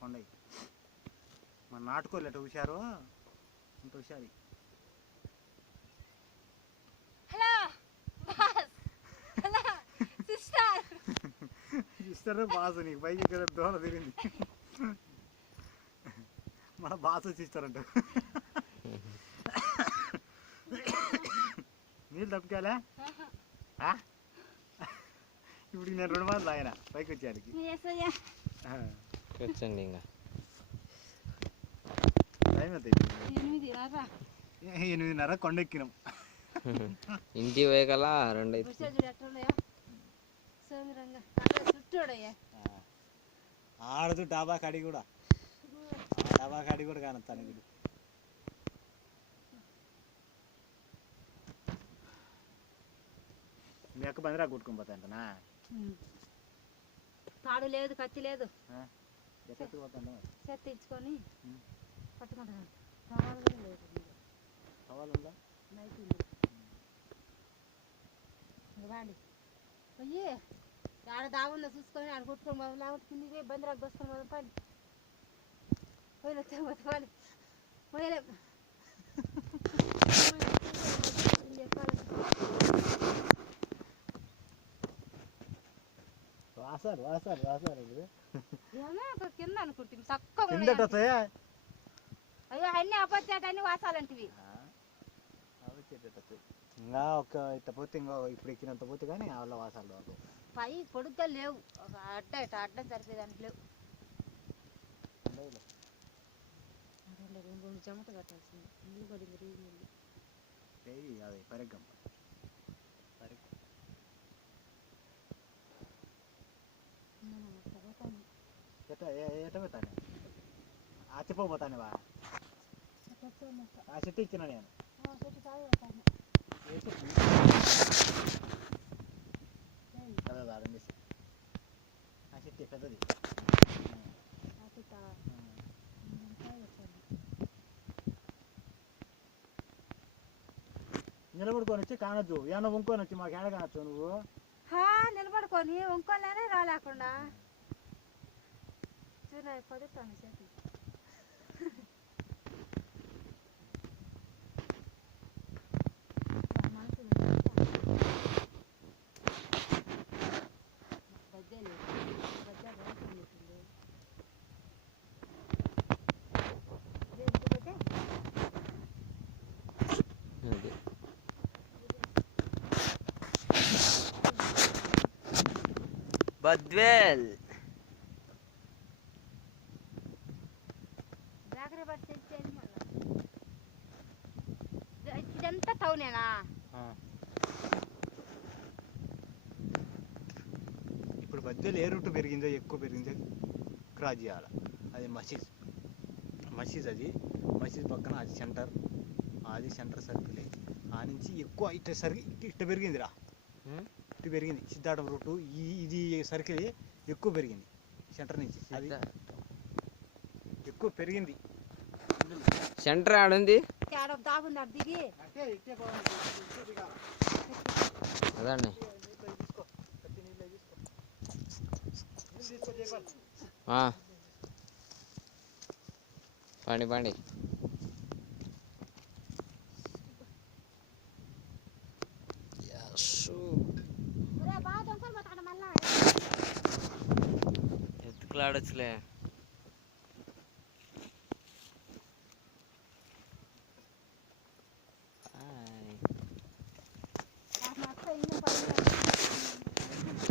కొండయి మన నాటుకోళ్ళు ఎట్లా హుషారు అంత హుషారి. సిస్టర్ బాసు నీకు పైకి ఇక్కడ దోల తిరిగింది. మన బాసు సిస్టర్ అంట. నీళ్ళు తప్పుకోలే ఇప్పుడు నేను 2 మార్లు ఆయన పైకి వచ్చాడికి వచ్చండి. ఇంకా టైం ఎంత 8:30 కొండ ఎక్కినాం. ఇంటికి పోయేకల్లా 2 ఆడదు డాబా కాడి కూడా కానొస్తాను. ఇప్పుడు మీ అక్క బందిరా కొట్టుకొని పోతా అంటనా? తాడు లేదు, కత్తి లేదు, చెత్త ఇచ్చుకొని పట్టుకుంటాను. వాడి పోయి ఆడ దాగుందో చూసుకొని ఆడ కొట్టుకొని పోదాం, లేకపోతే కిందికి పోయి బందిరాకు బసుకొని పోదాం. పని పోయిన పోవాలి పోయలే కింద అనుకుంటుంది చక్కగా. అయ్యో అన్ని అపచ్చేట అన్ని వాసాలంటివి. ఇంకా ఒక ఇట్ట పోతే ఇంకా ఇప్పుడు ఎక్కినంత పోతే కానీ వాళ్ళ వాసాలు రాదు. పై పొడుగ్గా లేవు, ఒక అడ్డ ఇట్ట అడ్డం సరిపోయేదానికి లేవు. 2 చెమట కట్టాల్సింది. ఇల్లు పడింది అది పరిగం ఎట పోతానే ఆ చెప్పబోతానే వా ఆ చెట్టు ఇచ్చిన నేను కదా ఆడండి. ఆ చెట్టు పెద్దది నిలబడుకొని వచ్చి కానొద్దు. ఏమన్నా వంకొని వచ్చి మాకు ఏడ కానొచ్చు. నువ్వు నిలబడుకొని వంకోలేనే రాలేకుండా పడుతాను చేతి బద్వేల్ ఇదంతా టౌనేనా? ఇప్పుడు మధ్యలో ఏ రూట్ పెరిగిందో ఎక్కువ పెరిగిందో క్రాస్ చేయాలి. అది మసీద్ అది మసీద్ పక్కన అది సెంటర్ సర్కిల్. ఆ నుంచి ఎక్కువ ఇట్ట పెరిగిందిరా. ఇటు పెరిగింది సిద్ధార్థం రూటు. ఇది సర్కిల్ ఎక్కువ పెరిగింది సెంటర్ నుంచి. అది ఎక్కువ పెరిగింది. సెంటర్ ఆడుంది దిగి అదండి. పండి ఎత్తుకులాడొచ్చులే.